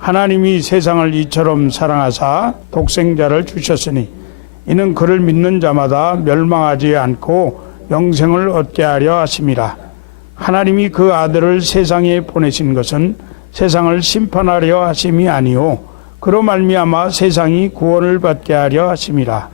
하나님이 세상을 이처럼 사랑하사 독생자를 주셨으니 이는 그를 믿는 자마다 멸망하지 않고 영생을 얻게 하려 하심이라. 하나님이 그 아들을 세상에 보내신 것은 세상을 심판하려 하심이 아니요 그로 말미암아 세상이 구원을 받게 하려 하심이라.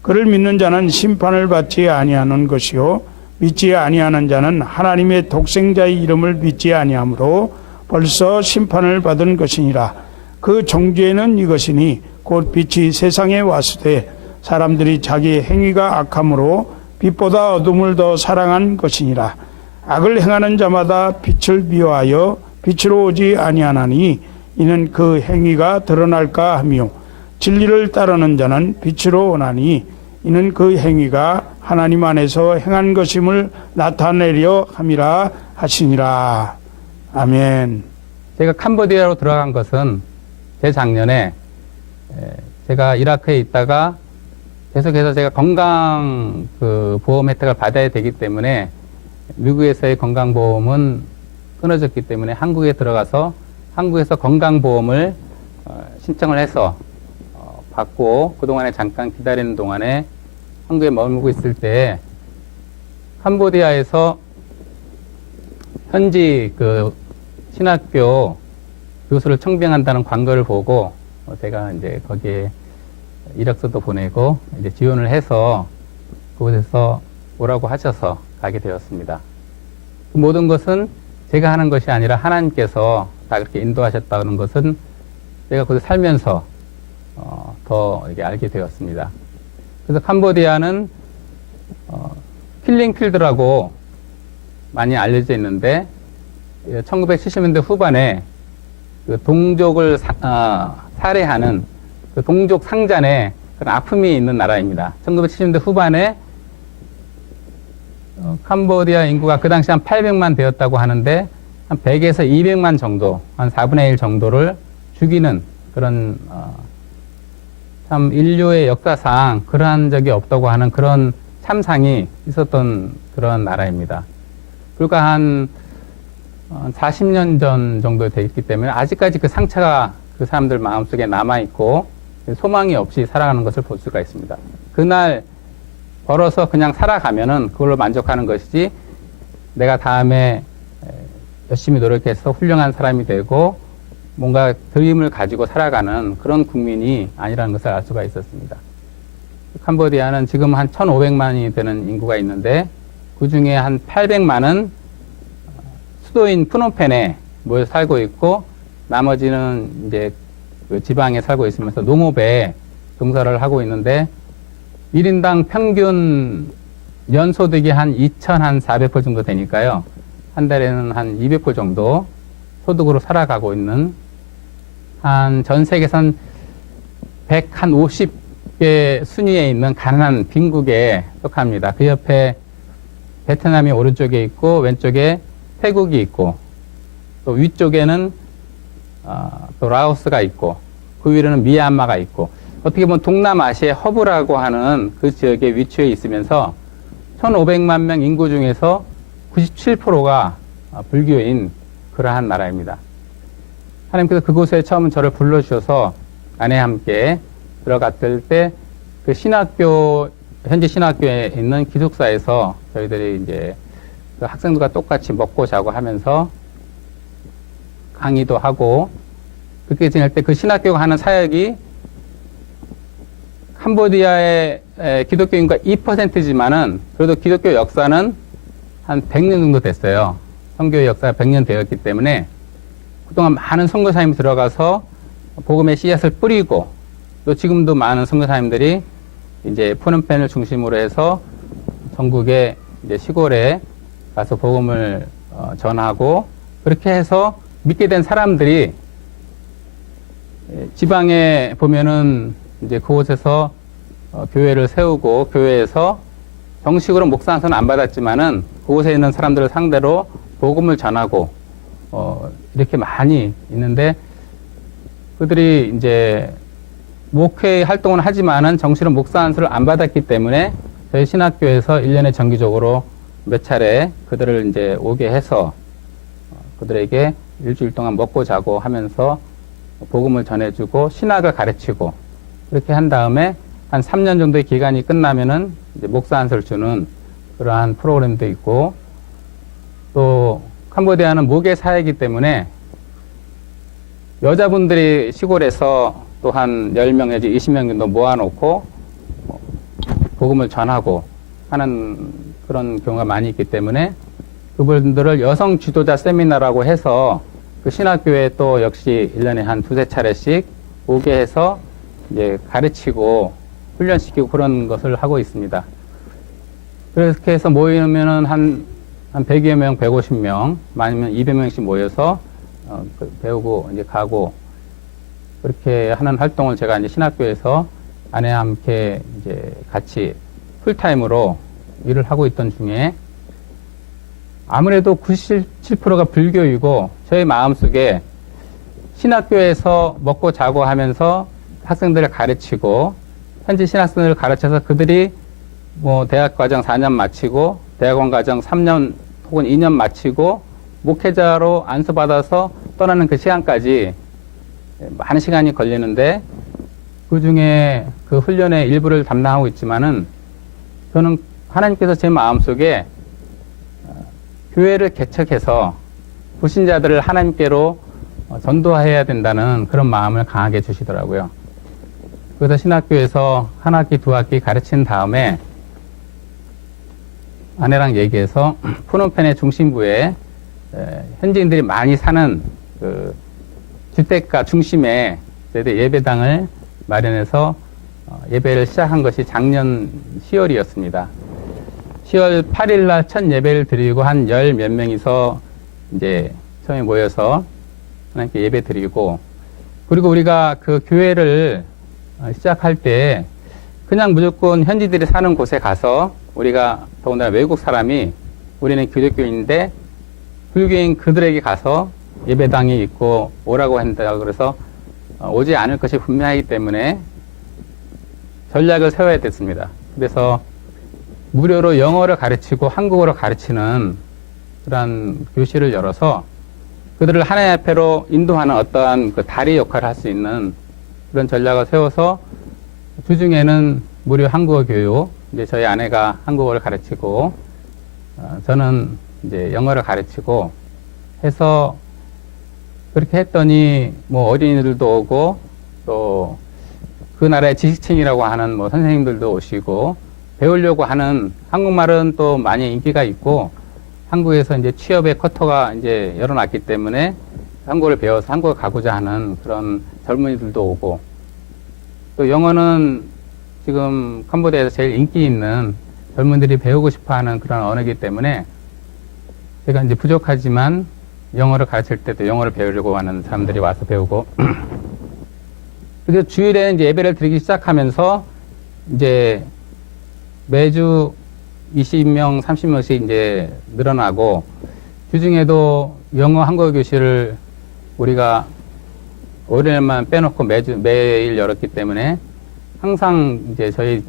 그를 믿는 자는 심판을 받지 아니하는 것이요 믿지 아니하는 자는 하나님의 독생자의 이름을 믿지 아니하므로 벌써 심판을 받은 것이니라. 그 정죄는 이것이니 곧 빛이 세상에 왔으되 사람들이 자기 행위가 악함으로 빛보다 어둠을 더 사랑한 것이니라. 악을 행하는 자마다 빛을 미워하여 빛으로 오지 아니하나니 이는 그 행위가 드러날까 하며 진리를 따르는 자는 빛으로 오나니 이는 그 행위가 하나님 안에서 행한 것임을 나타내려 함이라 하시니라. 아멘. 제가 캄보디아로 들어간 것은 재작년에 제가 이라크에 있다가 계속해서 제가 건강 보험 혜택을 받아야 되기 때문에 미국에서의 건강보험은 끊어졌기 때문에 한국에 들어가서 한국에서 건강보험을 신청을 해서 받고 그동안에 잠깐 기다리는 동안에 한국에 머물고 있을 때 캄보디아에서 현지 신학교 교수를 청빙한다는 광고를 보고 제가 이제 거기에 이력서도 보내고 이제 지원을 해서 그곳에서 오라고 하셔서 가게 되었습니다. 그 모든 것은 제가 하는 것이 아니라 하나님께서 다 그렇게 인도하셨다는 것은 제가 거기 살면서 더 이렇게 알게 되었습니다. 그래서 캄보디아는 킬링필드라고 많이 알려져 있는데 1970년대 후반에 그 동족을 살해하는 그 동족 상잔에 그런 아픔이 있는 나라입니다. 1970년대 후반에 캄보디아 인구가 그 당시 한 800만 되었다고 하는데 한 100에서 200만 정도, 한 4분의 1 정도를 죽이는 그런 참 인류의 역사상 그러한 적이 없다고 하는 그런 참상이 있었던 그런 나라입니다. 불과 한 40년 전 정도 되었기 때문에 아직까지 그 상처가 그 사람들 마음속에 남아있고 소망이 없이 살아가는 것을 볼 수가 있습니다. 그날 벌어서 그냥 살아가면은 그걸로 만족하는 것이지 내가 다음에 열심히 노력해서 훌륭한 사람이 되고 뭔가 드림을 가지고 살아가는 그런 국민이 아니라는 것을 알 수가 있었습니다. 캄보디아는 지금 한 1,500만이 되는 인구가 있는데 그 중에 한 800만은 수도인 프놈펜에 모여 살고 있고 나머지는 이제 그 지방에 살고 있으면서 농업에 종사를 하고 있는데 1인당 평균 연소득이 한 2,400불 정도 되니까요. 한 달에는 한 200불 정도 소득으로 살아가고 있는 한 전 세계에선 150개 순위에 있는 가난한 빈국에 속합니다. 그 옆에 베트남이 오른쪽에 있고 왼쪽에 태국이 있고 또 위쪽에는 또 라오스가 있고 그 위로는 미얀마가 있고 어떻게 보면 동남아시아의 허브라고 하는 그 지역에 위치해 있으면서 1,500만 명 인구 중에서 97%가 불교인 그러한 나라입니다. 하나님께서 그곳에 처음 저를 불러주셔서 아내와 함께 들어갔을 때 그 현지 신학교에 있는 기숙사에서 저희들이 이제 그 학생들과 똑같이 먹고 자고 하면서 강의도 하고 그렇게 지낼 때 그 신학교가 하는 사역이 캄보디아의 기독교 인구가 2%지만은 그래도 기독교 역사는 한 100년 정도 됐어요. 선교의 역사가 100년 되었기 때문에 그동안 많은 선교사님이 들어가서 복음의 씨앗을 뿌리고 또 지금도 많은 선교사님들이 이제 푸놈펜을 중심으로 해서 전국의 이제 시골에 가서 복음을 전하고 그렇게 해서 믿게 된 사람들이 지방에 보면은 이제 그곳에서 교회를 세우고 교회에서 정식으로 목사 한 손은 안 받았지만은 그곳에 있는 사람들을 상대로 복음을 전하고 이렇게 많이 있는데 그들이 이제 목회 활동을 하지만은 정식으로 목사 한 손을 안 받았기 때문에 저희 신학교에서 1년에 정기적으로 몇 차례 그들을 이제 오게 해서 그들에게 일주일 동안 먹고 자고 하면서 복음을 전해주고 신학을 가르치고 그렇게 한 다음에 한 3년 정도의 기간이 끝나면은 이제 목사 안수를 주는 그러한 프로그램도 있고, 또 캄보디아는 무계 사회이기 때문에 여자분들이 시골에서 또 한 10명 내지 20명 정도 모아놓고 복음을 전하고 하는 그런 경우가 많이 있기 때문에 그분들을 여성 지도자 세미나라고 해서 그 신학교에 또 역시 1년에 한 두세 차례씩 오게 해서 이제 가르치고 훈련시키고 그런 것을 하고 있습니다. 그렇게 해서 모이면은 한 100여 명, 150명, 아니면 200명씩 모여서 배우고 이제 가고 그렇게 하는 활동을 제가 이제 신학교에서 아내와 함께 이제 같이 풀타임으로 일을 하고 있던 중에 아무래도 97%가 불교이고 저희 마음속에 신학교에서 먹고 자고 하면서 학생들을 가르치고 현지 신학생들을 가르쳐서 그들이 뭐 대학 과정 4년 마치고 대학원 과정 3년 혹은 2년 마치고 목회자로 안수받아서 떠나는 그 시간까지 많은 시간이 걸리는데 그 중에 그 훈련의 일부를 담당하고 있지만은 저는 하나님께서 제 마음속에 교회를 개척해서 불신자들을 하나님께로 전도해야 된다는 그런 마음을 강하게 주시더라고요. 그래서 신학교에서 한 학기, 두 학기 가르친 다음에 아내랑 얘기해서 푸놈펜의 중심부에 현지인들이 많이 사는 그 주택가 중심에 예배당을 마련해서 예배를 시작한 것이 작년 10월이었습니다. 10월 8일 날 첫 예배를 드리고 한 열 몇 명이서 이제 처음에 모여서 하나님께 예배 드리고, 그리고 우리가 그 교회를 시작할 때 그냥 무조건 현지들이 사는 곳에 가서 우리가 더군다나 외국 사람이 우리는 기독교인인데 불교인 그들에게 가서 예배당이 있고 오라고 한다 그래서 오지 않을 것이 분명하기 때문에 전략을 세워야 됐습니다. 그래서 무료로 영어를 가르치고 한국어를 가르치는 그런 교실을 열어서 그들을 하나님 앞에로 인도하는 어떠한 그 다리 역할을 할 수 있는 그런 전략을 세워서 주중에는 무료 한국어 교육, 이제 저희 아내가 한국어를 가르치고 저는 이제 영어를 가르치고 해서 그렇게 했더니 뭐 어린이들도 오고 또 그 나라의 지식층이라고 하는 뭐 선생님들도 오시고 배우려고 하는, 한국말은 또 많이 인기가 있고 한국에서 이제 취업의 쿼터가 이제 열어놨기 때문에 한국어를 배워서 한국을 가고자 하는 그런 젊은이들도 오고, 또 영어는 지금 캄보디아에서 제일 인기 있는 젊은이들이 배우고 싶어 하는 그런 언어이기 때문에 제가 이제 부족하지만 영어를 가르칠 때도 영어를 배우려고 하는 사람들이 와서 배우고 그래서 주일에 이제 예배를 드리기 시작하면서 이제 매주 20명, 30명씩 이제 늘어나고 주중에도 영어 한국어 교실을 우리가 월요일만 빼놓고 매일 열었기 때문에 항상 이제 저희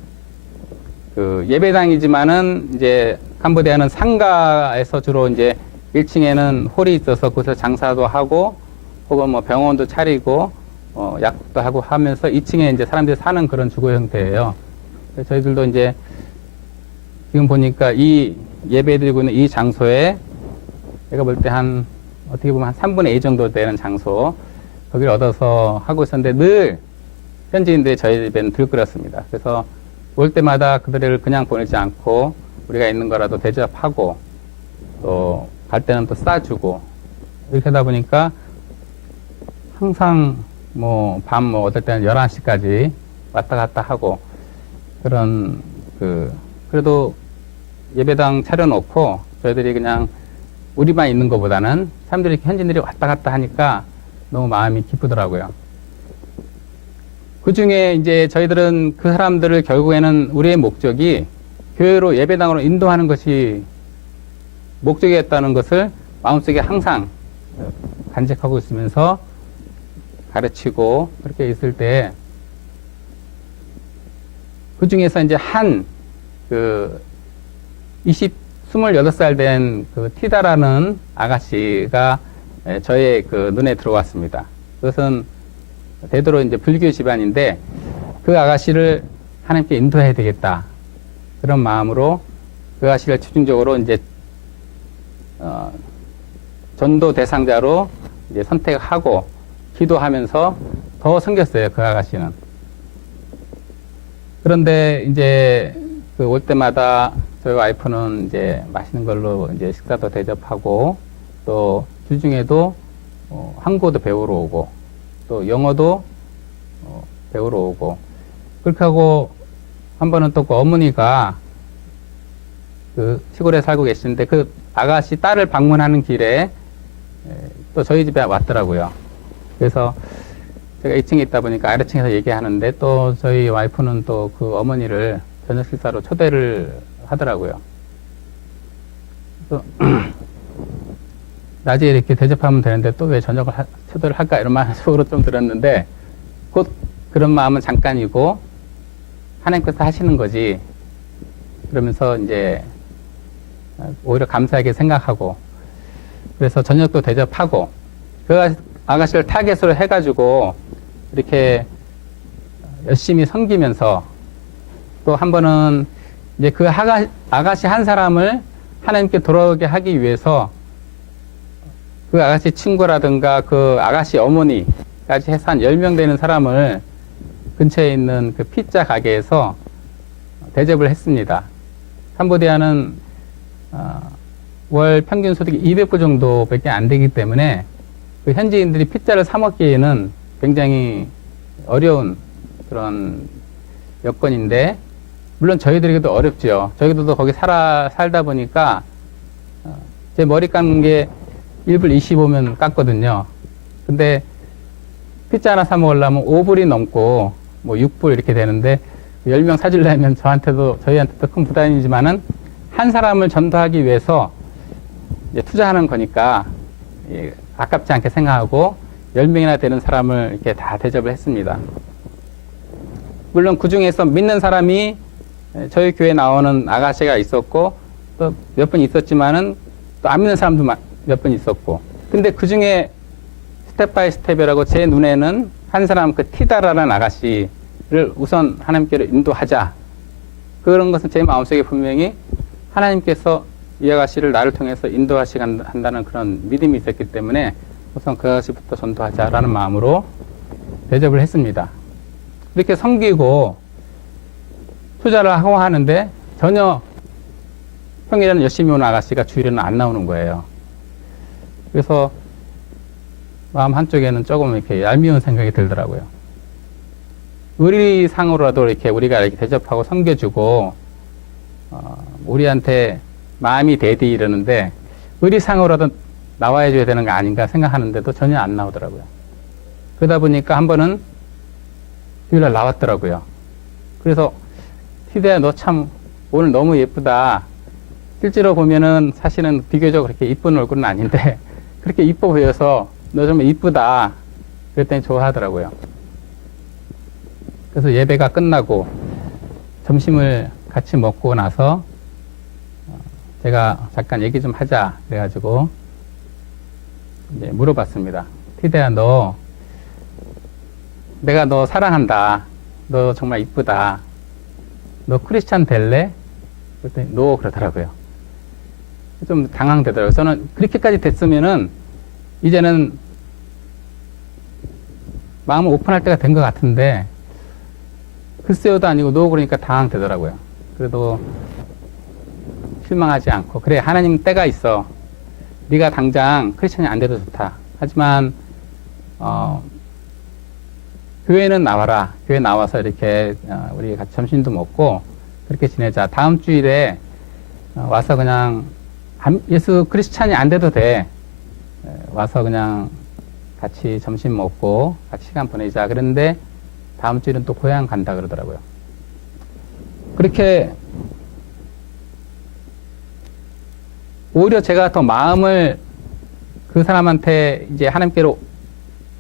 그 예배당이지만은 이제 캄보디아는 상가에서 주로 이제 1층에는 홀이 있어서 거기서 장사도 하고 혹은 뭐 병원도 차리고 약국도 하고 하면서 2층에 이제 사람들이 사는 그런 주거 형태예요. 그래서 저희들도 이제 지금 보니까 이 예배 드리고 있는 이 장소에 제가 볼 때 어떻게 보면 한 3분의 2 정도 되는 장소, 거기를 얻어서 하고 있었는데 늘 현지인들이 저희 집에는 들끓었습니다. 그래서 올 때마다 그들을 그냥 보내지 않고 우리가 있는 거라도 대접하고 또 갈 때는 또 싸주고 이렇게 하다 보니까 항상 밤 어떨 때는 11시까지 왔다 갔다 하고 그런 그래도 예배당 차려놓고 저희들이 그냥 우리만 있는 것보다는 사람들이 현지인들이 왔다 갔다 하니까 너무 마음이 기쁘더라고요. 그 중에 이제 저희들은 그 사람들을 결국에는 우리의 목적이 교회로 예배당으로 인도하는 것이 목적이었다는 것을 마음속에 항상 간직하고 있으면서 가르치고 그렇게 있을 때 그 중에서 이제 28살 된 그 티다라는 아가씨가 저의 그 눈에 들어왔습니다. 그것은 되도록 이제 불교 집안인데 그 아가씨를 하나님께 인도해야 되겠다. 그런 마음으로 그 아가씨를 집중적으로 이제 전도 대상자로 이제 선택하고 기도하면서 더 섬겼어요. 그 아가씨는. 그런데 이제 그 올 때마다 저희 와이프는 이제 맛있는 걸로 이제 식사도 대접하고 또 주중에도 한국어도 배우러 오고 또 영어도 배우러 오고 그렇게 하고 한 번은 또 그 어머니가 그 시골에 살고 계시는데 그 아가씨 딸을 방문하는 길에 또 저희 집에 왔더라고요. 그래서 제가 2층에 있다 보니까 아래층에서 얘기하는데 또 저희 와이프는 또 그 어머니를 저녁 식사로 초대를 하더라고요. 또 낮에 이렇게 대접하면 되는데 또 왜 저녁을 초대를 할까 이런 마음 속으로 좀 들었는데 곧 그런 마음은 잠깐이고 하나님께서 하시는 거지 그러면서 이제 오히려 감사하게 생각하고 그래서 저녁도 대접하고 그 아가씨를 타겟으로 해가지고 이렇게 열심히 섬기면서 또 한 번은 이제 그 아가씨 한 사람을 하나님께 돌아오게 하기 위해서 그 아가씨 친구라든가 그 아가씨 어머니까지 해서 한 10명 되는 사람을 근처에 있는 그 피자 가게에서 대접을 했습니다. 캄보디아는 월 평균 소득이 200불 정도밖에 안 되기 때문에 그 현지인들이 피자를 사 먹기에는 굉장히 어려운 그런 여건인데 물론 저희들에게도 어렵죠. 저희들도 거기 살다 보니까 제 머리 깎는 게 1불 25면 깎거든요. 근데 피자 하나 사 먹으려면 5불이 넘고 뭐 6불 이렇게 되는데 10명 사주려면 저희한테도 큰 부담이지만은 한 사람을 전도하기 위해서 이제 투자하는 거니까 아깝지 않게 생각하고 10명이나 되는 사람을 이렇게 다 대접을 했습니다. 물론 그 중에서 믿는 사람이 저희 교회에 나오는 아가씨가 있었고 또 몇 분 있었지만은 또 안 믿는 사람도 몇 분 있었고 근데 그 중에 스텝 바이 스텝이라고 제 눈에는 한 사람 그 티다라는 아가씨를 우선 하나님께로 인도하자. 그런 것은 제 마음속에 분명히 하나님께서 이 아가씨를 나를 통해서 인도하시게 한다는 그런 믿음이 있었기 때문에 우선 그 아가씨부터 전도하자라는 마음으로 대접을 했습니다. 이렇게 섬기고 투자를 하고 하는데 전혀 평일에는 열심히 오는 아가씨가 주일에는 안 나오는 거예요. 그래서 마음 한쪽에는 조금 이렇게 얄미운 생각이 들더라고요. 의리상으로라도 이렇게 우리가 이렇게 대접하고 섬겨주고 우리한테 마음이 대디 이러는데 의리상으로라도 나와줘야 되는 거 아닌가 생각하는데도 전혀 안 나오더라고요. 그러다 보니까 한 번은 주일날 나왔더라고요. 그래서 티데야 너 참 오늘 너무 예쁘다. 실제로 보면은 사실은 비교적 그렇게 이쁜 얼굴은 아닌데 그렇게 이뻐 보여서 너 좀 이쁘다. 그랬더니 좋아하더라고요. 그래서 예배가 끝나고 점심을 같이 먹고 나서 제가 잠깐 얘기 좀 하자 그래가지고 이제 물어봤습니다. 티데야 내가 너 사랑한다. 너 정말 이쁘다. 너 크리스찬 될래? 그랬더니 노 그러더라고요. 좀 당황되더라고요. 저는 그렇게까지 됐으면은 이제는 마음을 오픈할 때가 된 것 같은데 글쎄요도 아니고 노 그러니까 당황되더라고요. 그래도 실망하지 않고 그래 하나님 때가 있어. 네가 당장 크리스찬이 안 돼도 좋다. 하지만 교회는 나와라. 교회 나와서 이렇게 우리 같이 점심도 먹고 그렇게 지내자. 다음 주일에 와서 그냥 예수 크리스찬이 안 돼도 돼. 와서 그냥 같이 점심 먹고 같이 시간 보내자. 그런데 다음 주일은 또 고향 간다 그러더라고요. 그렇게 오히려 제가 더 마음을 그 사람한테 이제 하나님께로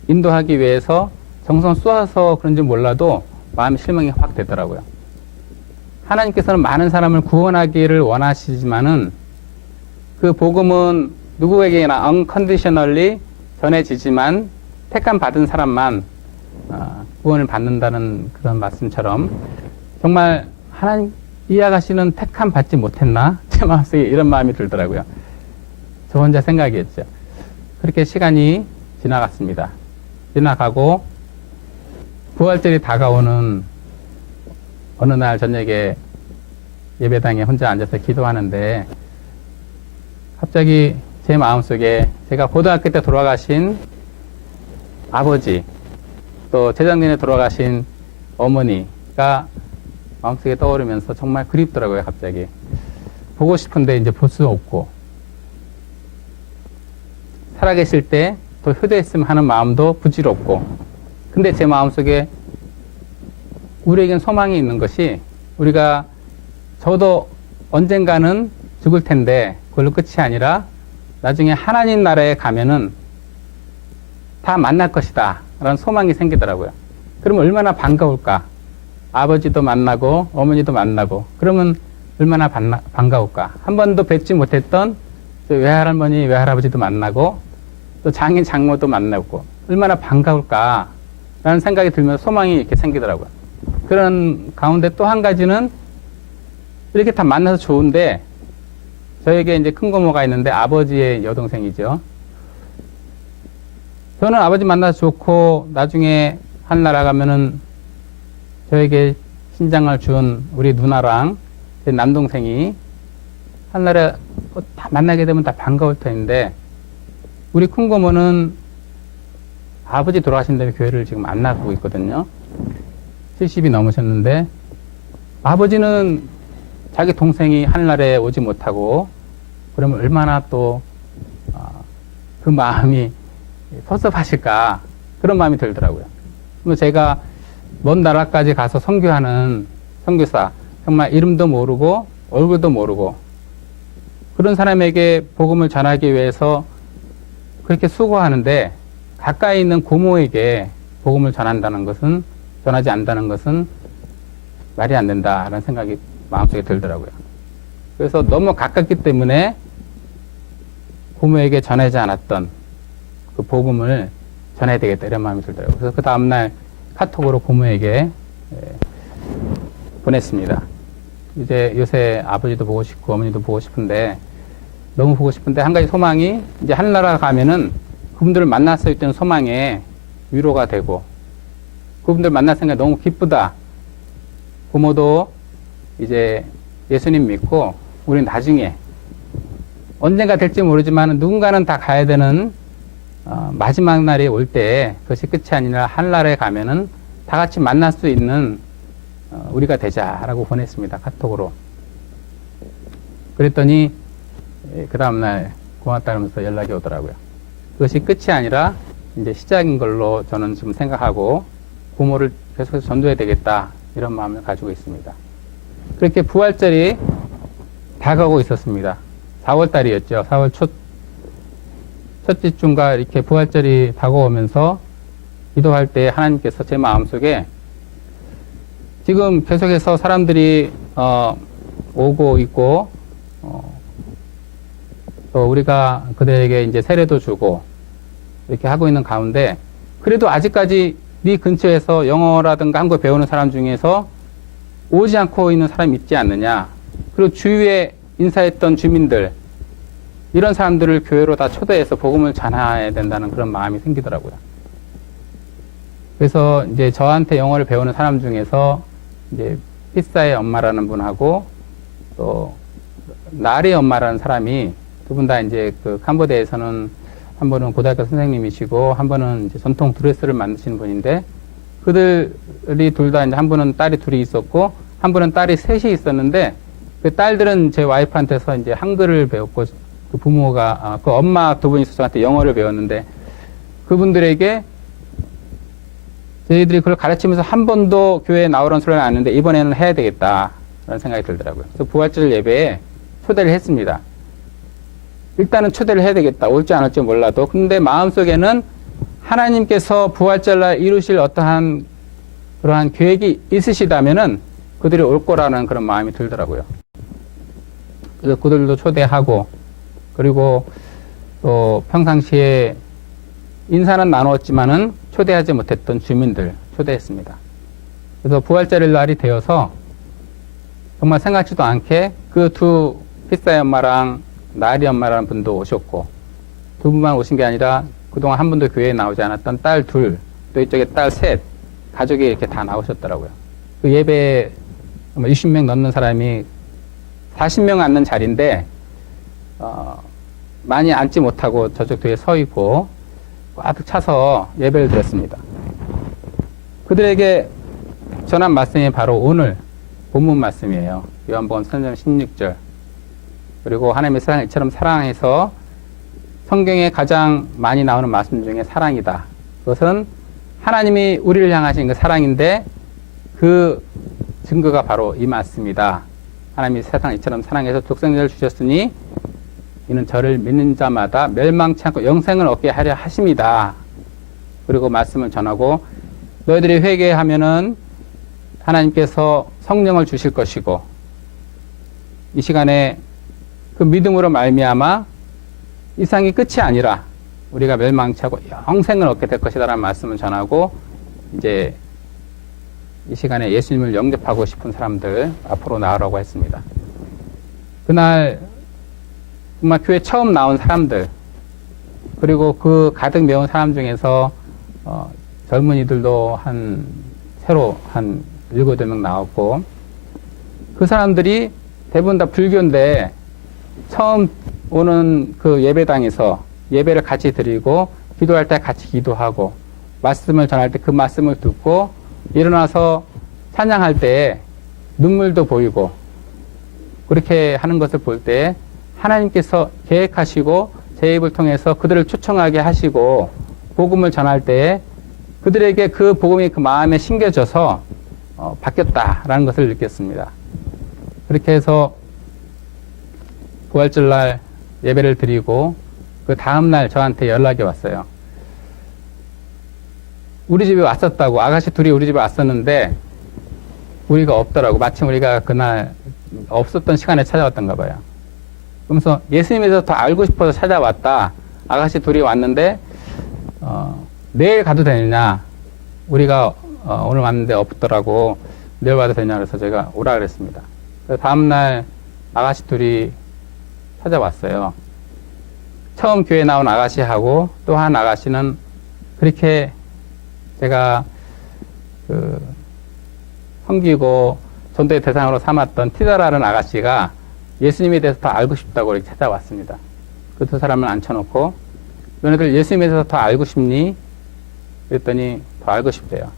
인도하기 위해서 정성 쏘아서 그런지 몰라도 마음의 실망이 확 되더라고요. 하나님께서는 많은 사람을 구원하기를 원하시지만은 그 복음은 누구에게나 unconditionally 전해지지만 택함 받은 사람만 구원을 받는다는 그런 말씀처럼 정말 하나님 이 아가씨는 택함 받지 못했나? 제 마음속에 이런 마음이 들더라고요. 저 혼자 생각이었죠. 그렇게 시간이 지나갔습니다. 지나가고 부활절이 다가오는 어느 날 저녁에 예배당에 혼자 앉아서 기도하는데 갑자기 제 마음속에 제가 고등학교 때 돌아가신 아버지 또 재작년에 돌아가신 어머니가 마음속에 떠오르면서 정말 그립더라고요. 갑자기 보고 싶은데 이제 볼 수 없고 살아계실 때 또 효도했으면 하는 마음도 부질없고 근데 제 마음속에 우리에겐 소망이 있는 것이 우리가 저도 언젠가는 죽을 텐데 그걸로 끝이 아니라 나중에 하나님 나라에 가면은 다 만날 것이다 라는 소망이 생기더라고요. 그러면 얼마나 반가울까. 아버지도 만나고 어머니도 만나고 그러면 얼마나 반가울까. 한 번도 뵙지 못했던 외할머니 외할아버지도 만나고 또 장인 장모도 만나고 얼마나 반가울까 라는 생각이 들면서 소망이 이렇게 생기더라고요. 그런 가운데 또 한 가지는 이렇게 다 만나서 좋은데 저에게 이제 큰 고모가 있는데 아버지의 여동생이죠. 저는 아버지 만나서 좋고 나중에 하늘나라 가면은 저에게 신장을 준 우리 누나랑 제 남동생이 하늘나라 다 만나게 되면 다 반가울 텐데 우리 큰 고모는 아버지 돌아가신 다음에 교회를 지금 안 나가고 있거든요. 70이 넘으셨는데 아버지는 자기 동생이 하늘나라에 오지 못하고 그러면 얼마나 또 그 마음이 섭섭하실까 그런 마음이 들더라고요. 그래서 제가 먼 나라까지 가서 선교하는 선교사 정말 이름도 모르고 얼굴도 모르고 그런 사람에게 복음을 전하기 위해서 그렇게 수고하는데 가까이 있는 고모에게 복음을 전하지 않는다는 것은 말이 안 된다라는 생각이 마음속에 들더라고요. 그래서 너무 가깝기 때문에 고모에게 전하지 않았던 그 복음을 전해야 되겠다 이런 마음이 들더라고요. 그래서 그 다음날 카톡으로 고모에게 보냈습니다. 이제 요새 아버지도 보고 싶고 어머니도 보고 싶은데 너무 보고 싶은데 한 가지 소망이 이제 하늘나라 가면은 그분들을 만났을 때는 소망에 위로가 되고 그분들 만났으니까 너무 기쁘다. 고모도 이제 예수님 믿고 우리 나중에 언젠가 될지 모르지만 누군가는 다 가야 되는 마지막 날이 올 때 그것이 끝이 아니라 하늘나라에 가면은 다 같이 만날 수 있는 우리가 되자라고 보냈습니다. 카톡으로. 그랬더니 그 다음날 고맙다 그러면서 연락이 오더라고요. 그것이 끝이 아니라 이제 시작인 걸로 저는 지금 생각하고 부모를 계속해서 전도해야 되겠다 이런 마음을 가지고 있습니다. 그렇게 부활절이 다가오고 있었습니다. 4월달이었죠. 4월 첫째 주인가 이렇게 부활절이 다가오면서 기도할 때 하나님께서 제 마음속에 지금 계속해서 사람들이 오고 있고 또 우리가 그들에게 이제 세례도 주고 이렇게 하고 있는 가운데 그래도 아직까지 네 근처에서 영어라든가 한국어 배우는 사람 중에서 오지 않고 있는 사람이 있지 않느냐. 그리고 주위에 인사했던 주민들 이런 사람들을 교회로 다 초대해서 복음을 전해야 된다는 그런 마음이 생기더라고요. 그래서 이제 저한테 영어를 배우는 사람 중에서 이제 피사의 엄마라는 분하고 또 나리의 엄마라는 사람이 두 분 다 이제 그 캄보디아에서는 한 분은 고등학교 선생님이시고 한 분은 이제 전통 드레스를 만드시는 분인데 그들이 둘 다 이제 한 분은 딸이 둘이 있었고 한 분은 딸이 셋이 있었는데 그 딸들은 제 와이프한테서 이제 한글을 배웠고 그 부모가 그 엄마 두 분이 있어서 저한테 영어를 배웠는데 그분들에게 저희들이 그걸 가르치면서 한 번도 교회에 나오라는 소리는 안 했는데 이번에는 해야 되겠다라는 생각이 들더라고요. 그래서 부활절 예배에 초대를 했습니다. 일단은 초대를 해야 되겠다. 올지 안 올지 몰라도. 근데 마음속에는 하나님께서 부활절날 이루실 어떠한 그러한 계획이 있으시다면은 그들이 올 거라는 그런 마음이 들더라고요. 그래서 그들도 초대하고 그리고 또 평상시에 인사는 나누었지만은 초대하지 못했던 주민들 초대했습니다. 그래서 부활절 날이 되어서 정말 생각지도 않게 그 두 피사의 엄마랑 나리 엄마라는 분도 오셨고, 두 분만 오신 게 아니라 그동안 한 번도 교회에 나오지 않았던 딸 둘, 또 이쪽에 딸 셋, 가족이 이렇게 다 나오셨더라고요. 그 예배에 60명 넘는 사람이 40명 앉는 자리인데, 많이 앉지 못하고 저쪽 뒤에 서 있고, 꽉 차서 예배를 드렸습니다. 그들에게 전한 말씀이 바로 오늘 본문 말씀이에요. 요한복음 3장 16절. 그리고 하나님의 세상을 이처럼 사랑해서 성경에 가장 많이 나오는 말씀 중에 사랑이다. 그것은 하나님이 우리를 향하신 그 사랑인데 그 증거가 바로 이 말씀이다. 하나님이 세상을 이처럼 사랑해서 독생자를 주셨으니 이는 저를 믿는 자마다 멸망치 않고 영생을 얻게 하려 하심이다. 그리고 말씀을 전하고 너희들이 회개하면은 하나님께서 성령을 주실 것이고 이 시간에 그 믿음으로 말미암아 이 세상이 끝이 아니라 우리가 멸망치 않고 영생을 얻게 될 것이다라는 말씀을 전하고 이제 이 시간에 예수님을 영접하고 싶은 사람들 앞으로 나오라고 했습니다. 그날 정말 교회 처음 나온 사람들 그리고 그 가득 메운 사람 중에서 젊은이들도 새로 한 7-8명 나왔고 그 사람들이 대부분 다 불교인데 처음 오는 그 예배당에서 예배를 같이 드리고 기도할 때 같이 기도하고 말씀을 전할 때 그 말씀을 듣고 일어나서 찬양할 때 눈물도 보이고 그렇게 하는 것을 볼 때 하나님께서 계획하시고 제 입을 통해서 그들을 초청하게 하시고 복음을 전할 때 그들에게 그 복음이 그 마음에 심겨져서 바뀌었다라는 것을 느꼈습니다. 그렇게 해서 부활절 날 예배를 드리고 그 다음날 저한테 연락이 왔어요. 우리 집에 왔었다고. 아가씨 둘이 우리 집에 왔었는데 우리가 없더라고. 마침 우리가 그날 없었던 시간에 찾아왔던가 봐요. 그러면서 예수님에 대해서 더 알고 싶어서 찾아왔다. 아가씨 둘이 왔는데 내일 가도 되느냐. 우리가 오늘 왔는데 없더라고. 내일 와도 되냐 그래서 제가 오라 그랬습니다. 그래서 다음날 아가씨 둘이 찾아왔어요. 처음 교회 나온 아가씨하고 또 한 아가씨는 그렇게 제가 섬기고 전도의 대상으로 삼았던 티다라는 아가씨가 예수님에 대해서 더 알고 싶다고 이렇게 찾아왔습니다. 그 두 사람을 앉혀놓고 너네들 예수님에 대해서 더 알고 싶니? 그랬더니 더 알고 싶대요.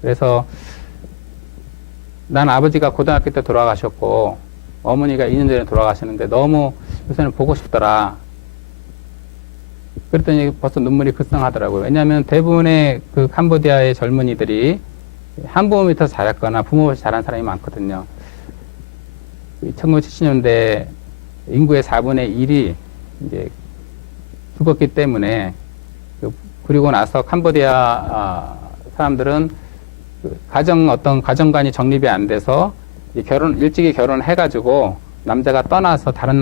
그래서 난 아버지가 고등학교 때 돌아가셨고 어머니가 2년 전에 돌아가셨는데 너무 요새는 보고 싶더라. 그랬더니 벌써 눈물이 글썽하더라고요. 왜냐하면 대부분의 그 캄보디아의 젊은이들이 한부모 밑에서 자랐거나 부모 없이 자란 사람이 많거든요. 1970년대 인구의 4분의 1이 이제 죽었기 때문에 그리고 나서 캄보디아 사람들은 어떤 가정관이 정립이 안 돼서 일찍이 결혼해가지고 남자가 떠나서 다른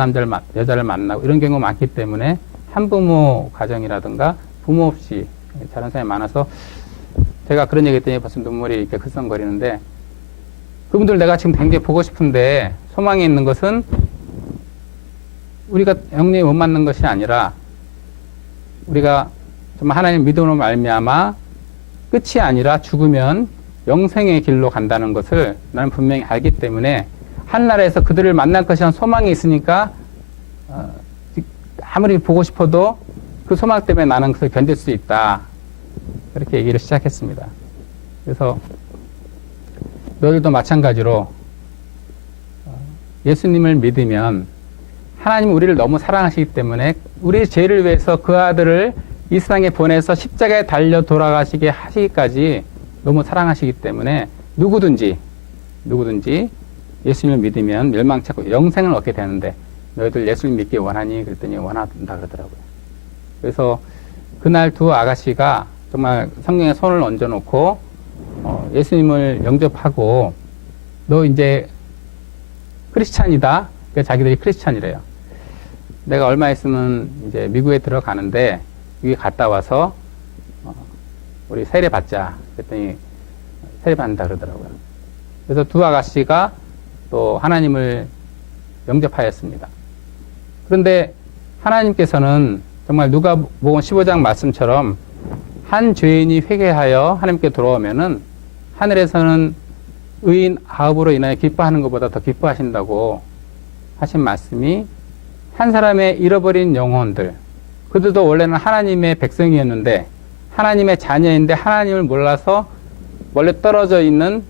여자를 만나고 이런 경우가 많기 때문에 한부모 가정이라든가 부모 없이 자란 사람이 많아서 제가 그런 얘기 했더니 벌써 눈물이 이렇게 글썽거리는데 그분들 내가 지금 굉장히 보고 싶은데 소망이 있는 것은 우리가 영리에 못 맞는 것이 아니라 우리가 정말 하나님 믿음으로 말미암아 끝이 아니라 죽으면 영생의 길로 간다는 것을 나는 분명히 알기 때문에 한나라에서 그들을 만날 것이란 소망이 있으니까 아무리 보고 싶어도 그 소망 때문에 나는 그것을 견딜 수 있다. 그렇게 얘기를 시작했습니다. 그래서 너희들도 마찬가지로 예수님을 믿으면 하나님은 우리를 너무 사랑하시기 때문에 우리의 죄를 위해서 그 아들을 이 세상에 보내서 십자가에 달려 돌아가시게 하시기까지 너무 사랑하시기 때문에 누구든지 예수님을 믿으면 멸망치 않고 영생을 얻게 되는데 너희들 예수님 믿기 원하니? 그랬더니 원한다 그러더라고요. 그래서 그날 두 아가씨가 정말 성경에 손을 얹어놓고 예수님을 영접하고 너 이제 크리스찬이다. 그래서 자기들이 크리스찬이래요. 내가 얼마 있으면 이제 미국에 들어가는데 여기 갔다 와서 우리 세례 받자 그랬더니 세례 받는다 그러더라고요. 그래서 두 아가씨가 또 하나님을 영접하였습니다. 그런데 하나님께서는 정말 누가복음 15장 말씀처럼 한 죄인이 회개하여 하나님께 돌아오면은 하늘에서는 의인 아합으로 인하여 기뻐하는 것보다 더 기뻐하신다고 하신 말씀이 한 사람의 잃어버린 영혼들, 그들도 원래는 하나님의 백성이었는데 하나님의 자녀인데 하나님을 몰라서 멀리 떨어져 있는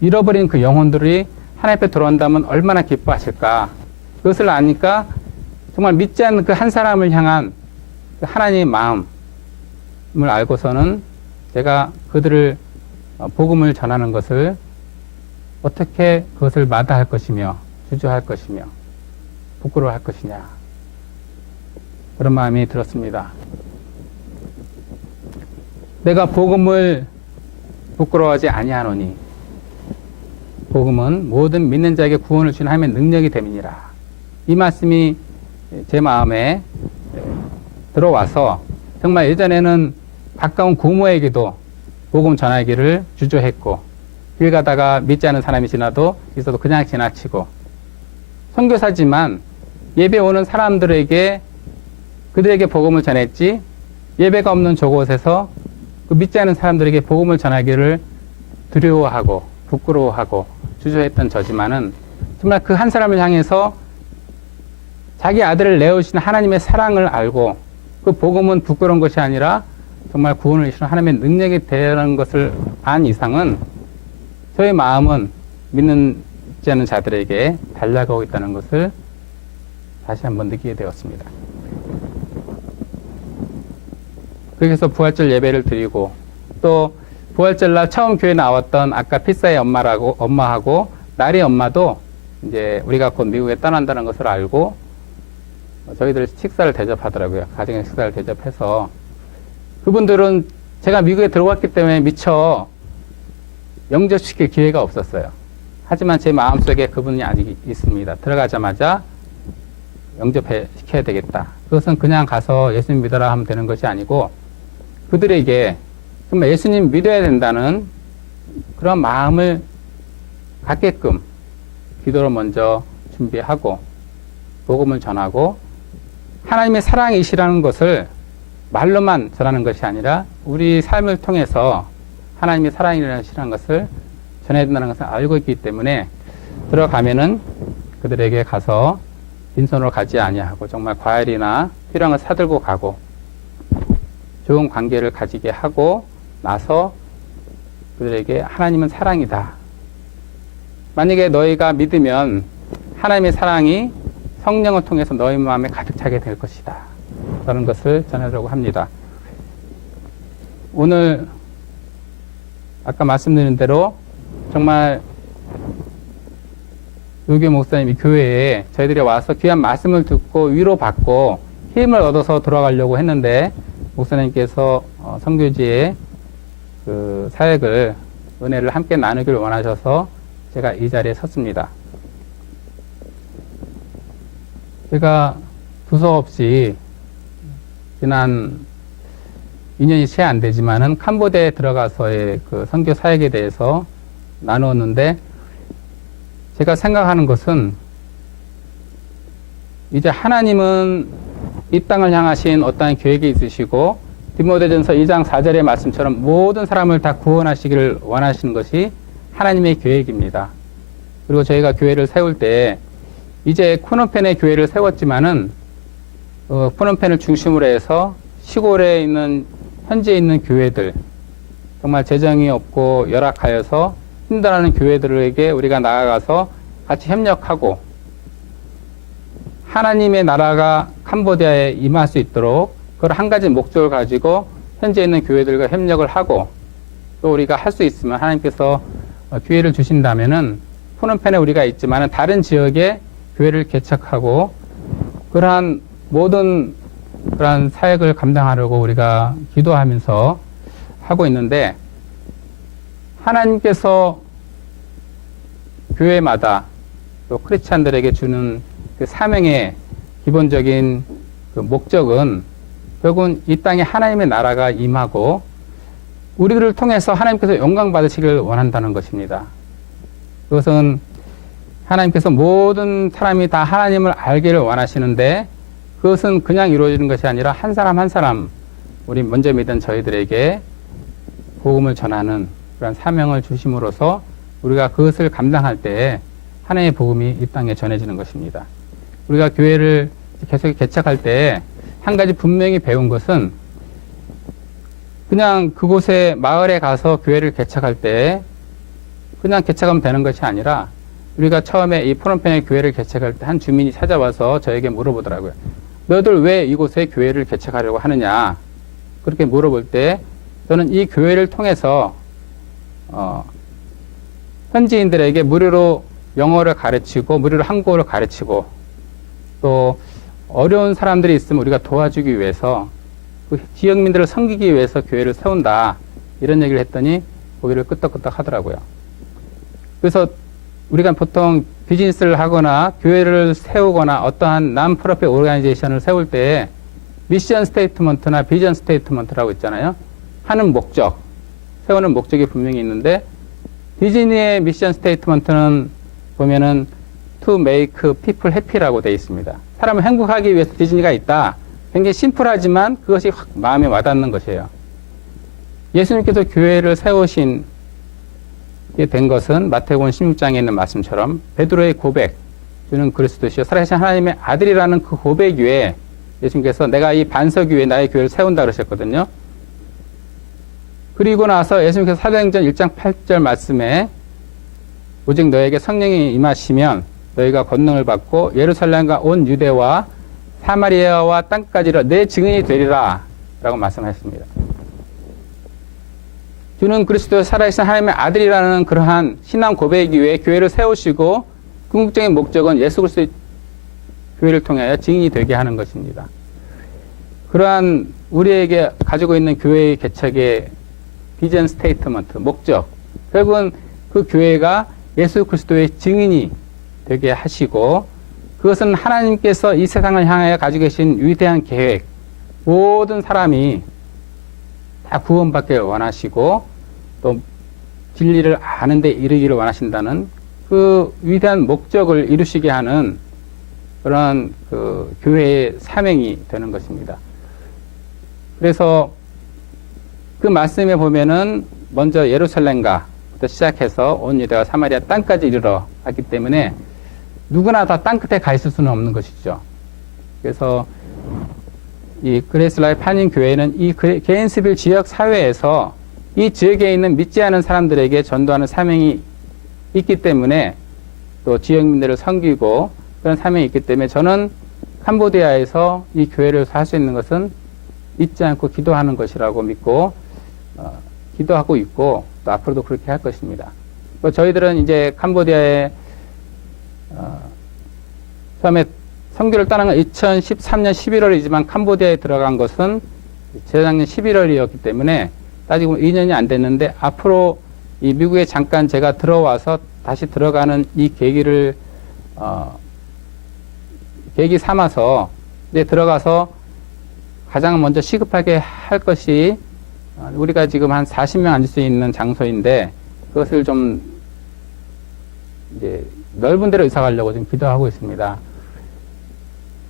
잃어버린 그 영혼들이 하나님 앞에 돌아온다면 얼마나 기뻐하실까. 그것을 아니까 정말 믿지 않는 그 한 사람을 향한 그 하나님의 마음을 알고서는 제가 그들을 복음을 전하는 것을 어떻게 그것을 마다할 것이며 주저할 것이며 부끄러워할 것이냐, 그런 마음이 들었습니다. 내가 복음을 부끄러워하지 아니하노니 복음은 모든 믿는 자에게 구원을 주는 하나님의 능력이 됨이니라. 이 말씀이 제 마음에 들어와서 정말 예전에는 가까운 고모에게도 복음 전하기를 주저했고, 길 가다가 믿지 않은 사람이 지나도 있어도 그냥 지나치고, 선교사지만 예배 오는 사람들에게 그들에게 복음을 전했지 예배가 없는 저곳에서 그 믿지 않은 사람들에게 복음을 전하기를 두려워하고 부끄러워하고 주저했던 저지만은 정말 그 한 사람을 향해서 자기 아들을 내어주신 하나님의 사랑을 알고 그 복음은 부끄러운 것이 아니라 정말 구원을 이루는 하나님의 능력이 되는 것을 안 이상은 저의 마음은 믿는 지 않은 자들에게 달려가고 있다는 것을 다시 한번 느끼게 되었습니다. 그래서 부활절 예배를 드리고 또 부활절날 처음 교회 나왔던 아까 피사의 엄마하고 나리 엄마도 이제 우리가 곧 미국에 떠난다는 것을 알고 저희들 식사를 대접하더라고요. 가정의 식사를 대접해서 그분들은 제가 미국에 들어왔기 때문에 미처 영접시킬 기회가 없었어요. 하지만 제 마음속에 그분이 아직 있습니다. 들어가자마자 영접시켜야 되겠다. 그것은 그냥 가서 예수님 믿어라 하면 되는 것이 아니고 그들에게 정말 예수님 믿어야 된다는 그런 마음을 갖게끔 기도를 먼저 준비하고 복음을 전하고 하나님의 사랑이시라는 것을 말로만 전하는 것이 아니라 우리 삶을 통해서 하나님의 사랑이라는 것을 전해야 된다는 것을 알고 있기 때문에 들어가면은 그들에게 가서 빈손으로 가지 아니하고 정말 과일이나 필요한 걸 사들고 가고 좋은 관계를 가지게 하고 나서 그들에게 하나님은 사랑이다. 만약에 너희가 믿으면 하나님의 사랑이 성령을 통해서 너희 마음에 가득 차게 될 것이다. 라는 것을 전하려고 합니다. 오늘 아까 말씀드린 대로 정말 요교 목사님 이 교회에 저희들이 와서 귀한 말씀을 듣고 위로받고 힘을 얻어서 돌아가려고 했는데 목사님께서 선교지에 그 사역을 은혜를 함께 나누기를 원하셔서 제가 이 자리에 섰습니다. 제가 두서없이 지난 2년이 채 안 되지만은 캄보디아에 들어가서의 그 선교 사역에 대해서 나누었는데 제가 생각하는 것은 이제 하나님은 이 땅을 향하신 어떠한 계획이 있으시고 디모데전서 2장 4절의 말씀처럼 모든 사람을 다 구원하시기를 원하시는 것이 하나님의 계획입니다. 그리고 저희가 교회를 세울 때 이제 푸놈펜에 교회를 세웠지만은 푸놈펜을 중심으로 해서 시골에 있는 현지에 있는 교회들 정말 재정이 없고 열악하여서 힘들어하는 교회들에게 우리가 나아가서 같이 협력하고 하나님의 나라가 캄보디아에 임할 수 있도록 그걸 한 가지 목적을 가지고 현재 있는 교회들과 협력을 하고 또 우리가 할 수 있으면 하나님께서 기회를 주신다면은 푸놈펜에 우리가 있지만은 다른 지역에 교회를 개척하고 그러한 모든 그러한 사역을 감당하려고 우리가 기도하면서 하고 있는데 하나님께서 교회마다 또 크리스찬들에게 주는 그 사명의 기본적인 그 목적은 결국은 이 땅에 하나님의 나라가 임하고 우리들을 통해서 하나님께서 영광 받으시길 원한다는 것입니다. 그것은 하나님께서 모든 사람이 다 하나님을 알기를 원하시는데 그것은 그냥 이루어지는 것이 아니라 한 사람 한 사람 우리 먼저 믿은 저희들에게 복음을 전하는 그런 사명을 주심으로써 우리가 그것을 감당할 때에 하나님의 복음이 이 땅에 전해지는 것입니다. 우리가 교회를 계속 개척할 때 한 가지 분명히 배운 것은 그냥 그곳에 마을에 가서 교회를 개척할 때 그냥 개척하면 되는 것이 아니라 우리가 처음에 이 프놈펜의 교회를 개척할 때 한 주민이 찾아와서 저에게 물어보더라고요. 너희들 왜 이곳에 교회를 개척하려고 하느냐? 그렇게 물어볼 때 저는 이 교회를 통해서 현지인들에게 무료로 영어를 가르치고 무료로 한국어를 가르치고 또 어려운 사람들이 있으면 우리가 도와주기 위해서 그 지역민들을 섬기기 위해서 교회를 세운다 이런 얘기를 했더니 고개를 끄덕끄덕 하더라고요. 그래서 우리가 보통 비즈니스를 하거나 교회를 세우거나 어떠한 non-profit 오르가니제이션을 세울 때 미션 스테이트먼트나 비전 스테이트먼트라고 있잖아요. 하는 목적, 세우는 목적이 분명히 있는데 디즈니의 미션 스테이트먼트는 보면은 to make people happy라고 되어 있습니다. 사람을 행복하기 위해서 디즈니가 있다. 굉장히 심플하지만 그것이 확 마음에 와닿는 것이에요. 예수님께서 교회를 세우신 게 된 것은 마태복음 16장에 있는 말씀처럼 베드로의 고백, 주는 그리스도시요 살아계신 하나님의 아들이라는 그 고백 위에 예수님께서 내가 이 반석 위에 나의 교회를 세운다 그러셨거든요. 그리고 나서 예수님께서 사도행전 1장 8절 말씀에 오직 너에게 성령이 임하시면 너희가 권능을 받고 예루살렘과 온 유대와 사마리아와 땅까지로 내 증인이 되리라 라고 말씀하셨습니다. 주는 그리스도 살아계신 하나님의 아들이라는 그러한 신앙 고백 위에 교회를 세우시고 궁극적인 목적은 예수 그리스도의 교회를 통하여 증인이 되게 하는 것입니다. 그러한 우리에게 가지고 있는 교회의 개척의 비전 스테이트먼트, 목적, 결국은 그 교회가 예수 그리스도의 증인이 되게 하시고 그것은 하나님께서 이 세상을 향하여 가지고 계신 위대한 계획, 모든 사람이 다 구원받기를 원하시고 또 진리를 아는 데 이르기를 원하신다는 그 위대한 목적을 이루시게 하는 그런 그 교회의 사명이 되는 것입니다. 그래서 그 말씀에 보면은 먼저 예루살렘가부터 시작해서 온 유대와 사마리아 땅까지 이르러 갔기 때문에 누구나 다 땅 끝에 가 있을 수는 없는 것이죠. 그래서 이 그레이스 라이프 한인 교회는 이 게인스빌 지역 사회에서 이 지역에 있는 믿지 않은 사람들에게 전도하는 사명이 있기 때문에 또 지역민들을 섬기고 그런 사명이 있기 때문에 저는 캄보디아에서 이 교회를 할 수 있는 것은 잊지 않고 기도하는 것이라고 믿고 기도하고 있고 또 앞으로도 그렇게 할 것입니다. 또 저희들은 이제 캄보디아에 처음에 선교를 떠난 건 2013년 11월이지만 캄보디아에 들어간 것은 재작년 11월이었기 때문에 따지고 2년이 안 됐는데 앞으로 이 미국에 잠깐 제가 들어와서 다시 들어가는 이 계기를 계기 삼아서 이제 들어가서 가장 먼저 시급하게 할 것이 우리가 지금 한 40명 앉을 수 있는 장소인데 그것을 좀 이제 넓은 데로 이사 가려고 지금 기도하고 있습니다.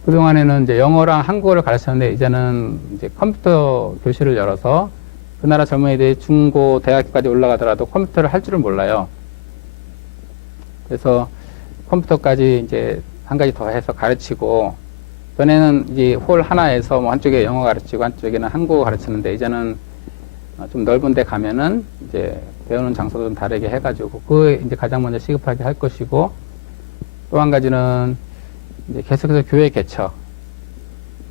그동안에는 이제 영어랑 한국어를 가르쳤는데 이제는 이제 컴퓨터 교실을 열어서 그 나라 젊은이들이 중고 대학까지 올라가더라도 컴퓨터를 할 줄을 몰라요. 그래서 컴퓨터까지 이제 한 가지 더 해서 가르치고 전에는 이제 홀 하나에서 뭐 한쪽에 영어 가르치고 한쪽에는 한국어 가르치는데 이제는 좀 넓은 데 가면은 이제 배우는 장소도 좀 다르게 해가지고 그게 이제 가장 먼저 시급하게 할 것이고 또 한 가지는 이제 계속해서 교회 개척.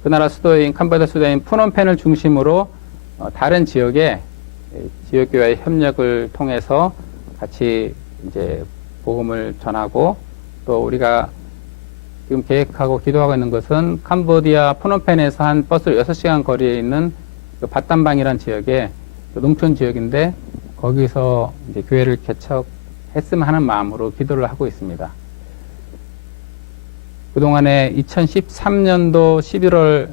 그 나라 수도인 캄보디아 수도인 푸놈펜을 중심으로 다른 지역에 지역교회의 협력을 통해서 같이 이제 복음을 전하고 또 우리가 지금 계획하고 기도하고 있는 것은 캄보디아 푸놈펜에서 한 버스로 6시간 거리에 있는 그 바담방이라는 지역에 농촌 지역인데 거기서 이제 교회를 개척했으면 하는 마음으로 기도를 하고 있습니다. 그동안에 2013년도 11월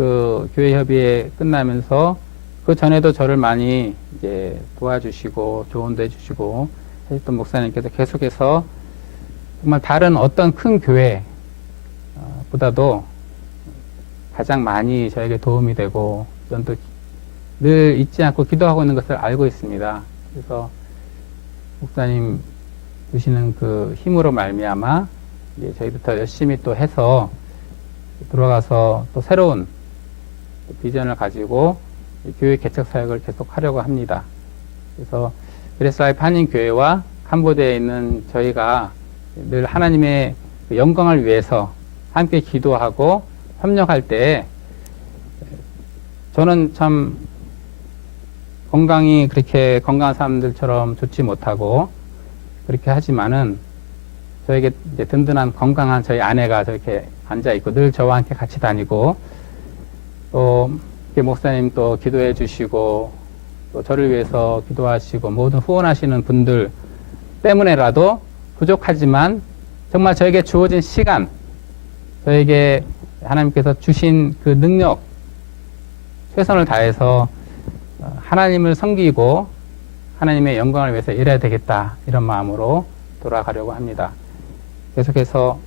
그 교회 협의회 끝나면서 그 전에도 저를 많이 이제 도와주시고 조언도 해주시고 해줬던 목사님께서 계속해서 정말 다른 어떤 큰 교회 보다도 가장 많이 저에게 도움이 되고 저는 또 늘 잊지 않고 기도하고 있는 것을 알고 있습니다. 그래서 목사님 주시는 그 힘으로 말미암아 이제 저희도 더 열심히 또 해서 들어가서 또 새로운 비전을 가지고 교회 개척 사역을 계속 하려고 합니다. 그래서 그레이스 라이프 한인교회와 캄보디아에 있는 저희가 늘 하나님의 영광을 위해서 함께 기도하고 협력할 때 저는 참 건강이 그렇게 건강한 사람들처럼 좋지 못하고 그렇게 하지만은 저에게 이제 든든한 건강한 저희 아내가 저렇게 앉아 있고 늘 저와 함께 같이 다니고 또 목사님 또 기도해 주시고 또 저를 위해서 기도하시고 모든 후원하시는 분들 때문에라도 부족하지만 정말 저에게 주어진 시간, 저에게 하나님께서 주신 그 능력, 최선을 다해서 하나님을 섬기고 하나님의 영광을 위해서 일해야 되겠다 이런 마음으로 돌아가려고 합니다. 계속해서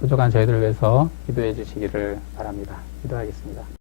부족한 저희들을 위해서 기도해 주시기를 바랍니다. 기도하겠습니다.